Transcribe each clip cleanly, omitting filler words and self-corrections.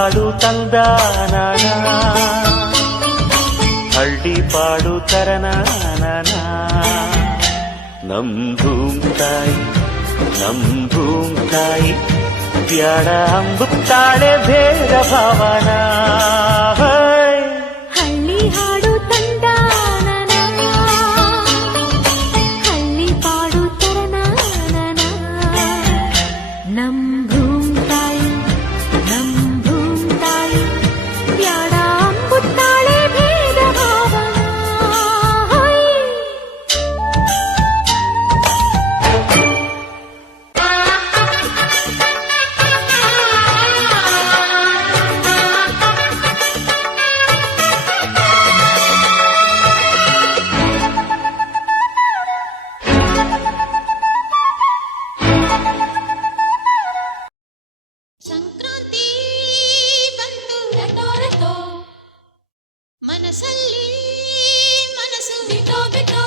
ಹಾಡು ತಂದಾನನ ಹಳ್ಳಿ ಪಾಡು ತರನಾನನ ನಮ್ ಭೂಮ್ ತಾಯಿ ಬ್ಯಾಡ ಅಂಬುತ್ತಾಳೆ ಭೇದ ಭಾವನ ಹಳ್ಳಿ ಹಾಡು ತಂದಾನನ ಹಳ್ಳಿ ಪಾಡು ತರನಾನನ ನಮ್ ಭೂಮ್ ತಾಯಿ ಬ್ಯಾಡ ಅಂಬುತ್ತಾಳೆ ಭೇದ ಭಾವನ ಸಂಕ್ರಾಂತಿ ಬಂತು ರಟೋ ರಟೋ ಮನಸ್ಸಲ್ಲಿ ಮನಸ್ಸು ಬಿಟೋ ಬಿಟೋ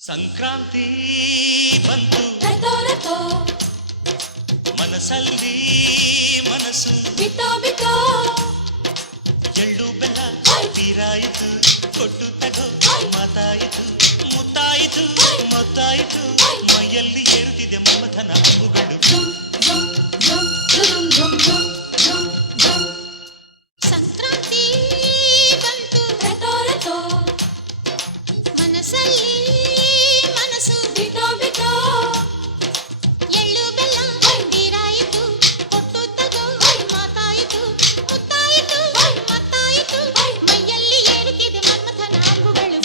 ಸಂಕ್ರಾಂತಿ ಬಂತು ರಟೋ ರಟೋ ಮನಸ್ಸಲ್ಲಿ ಮನಸ್ಸು ಬಿಟೋ ಬಿಟೋ ಎಳ್ಳು ಬೆಲ್ಲ ತೀರಾಯಿತು ಕೊಟ್ಟು ತಗೋ ಮಾತಾಯಿತು ಮುತ್ತಾಯಿತು ಮೊತ್ತಾಯಿತು ಮೈಯಲ್ಲಿ ಏರುತ್ತಿದೆ ಮಮಥನ ಹಬ್ಬುಗಳು ಸಂಕ್ರಾಂತಿ ಬಂತು ರಟೋ ರಟೋ ಮನಸ್ಸಲ್ಲಿ ಮನಸ್ಸು ಬಿಟೋ ಬಿಟೋ ಎಳ್ಳು ಬೆಲ್ಲ ತೀರಾಯಿತು ಕೊಟ್ಟು ತಗೋ ಮಾತಾಯಿತು ಮುತ್ತಾಯಿತು ಮತ್ತಾಯಿತು ಮೈಯಲ್ಲಿ ಏರುತ್ತಿದೆ ಮನ್ಮಥನ ಅಂಬುಗಳು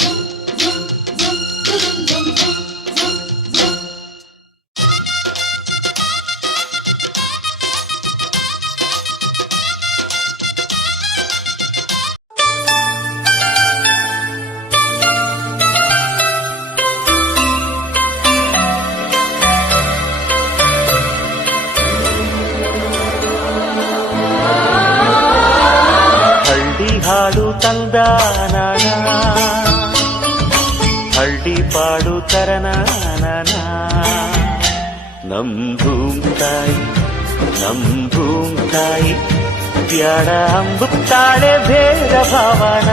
ಹಳ್ಳಿ ಹಾಡು ತಂದಾನನ ಹಳ್ಳಿ ಪಾಡು ತರನಾನನ ನಮ್ ಭೂಮ್ ತಾಯಿ ಬ್ಯಾಡ ಅಂಬುತ್ತಾಳೆ ಭೇದ ಭಾವನ